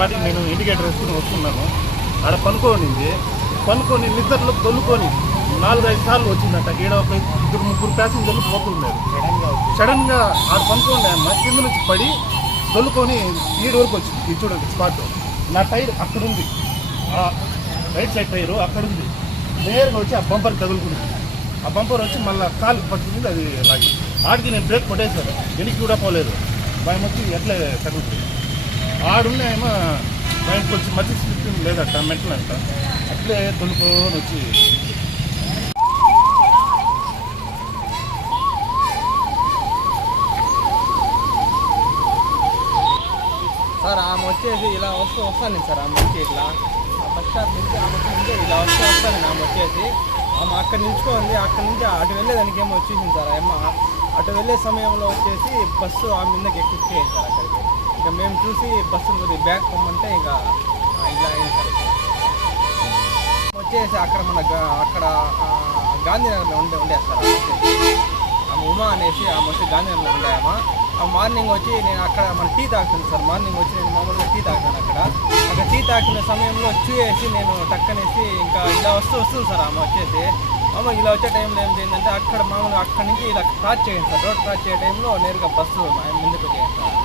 పాటికి నేను ఇండికేటర్ వేసుకుని వస్తున్నాను. ఆడ పనుకొని నిద్రలో దొల్లుకొని 4-5 సార్లు వచ్చిందంట. ఈడ ఒక 2-3 ప్యాసింజర్లు పోతున్నారు. సడన్గా ఆడ పనుకోండి అమ్మ కింద నుంచి పడి దొల్లుకొని ఈడు వరకు వచ్చింది. ఇది చూడండి స్పాట్. నా టైర్ అక్కడుంది, రైట్ సైడ్ టైరు అక్కడుంది. నేరుగా వచ్చి ఆ బంపర్ తగులుకుంది. ఆ బంపర్ వచ్చి మళ్ళీ కాలు పట్టుకుంది, అది లాగి ఆడికి నేను బ్రేక్ కొట్టేశాను. వెనక్కి కూడా పోలేదు. భయం వచ్చి ఎట్లే తగులుతుంది. ఆడున్నాయేమో భయంకి వచ్చి మధ్య స్లిప్ లేదట, మెంటల్ అంట. అట్లే తొలుకొని వచ్చి సార్ ఆమె వచ్చేసి ఇలా వస్తాను సార్. ఆమె వచ్చి ఇట్లా బస్ స్టాప్ నుంచి ఆమె ముందే ఇలా వస్తాను. ఆమె వచ్చేసి ఆమె అక్కడ నిల్చుకోండి. అక్కడ నుంచి అటు వెళ్ళేదానికి ఏమో వచ్చేసింది సార్. ఏమో అటు వెళ్ళే సమయంలో వచ్చేసి బస్సు ఆమె మీదకి ఎక్కిచ్చేయండి సార్. అక్కడికి ఇంకా మేము చూసి బస్సు బ్యాక్ పొమ్మంటే ఇంకా ఇలా అయింది సార్. వచ్చేసి అక్కడ అక్కడ గాంధీనగర్లో ఉండేది సార్. ఆమె ఉమా అనేసి ఆమె వచ్చి గాంధీనగర్లో ఉండేమా. మార్నింగ్ వచ్చి నేను అక్కడ మన టీ తాగుతాను సార్. మార్నింగ్ వచ్చి నేను మామూలుగా టీ తాగుతాను. అక్కడ టీ తాగిన సమయంలో చూసి నేను టక్కనేసి ఇంకా ఇలా వస్తుంది సార్. ఆమె వచ్చేసి మామూలు ఇలా వచ్చే టైంలో ఏంటంటే అక్కడ మామూలుగా అక్కడి నుంచి ఇలా క్రాస్ చేయండి సార్. రోడ్ క్రాస్ చేసే టైంలో నేరుగా బస్సు ముందుకు చేయండి సార్.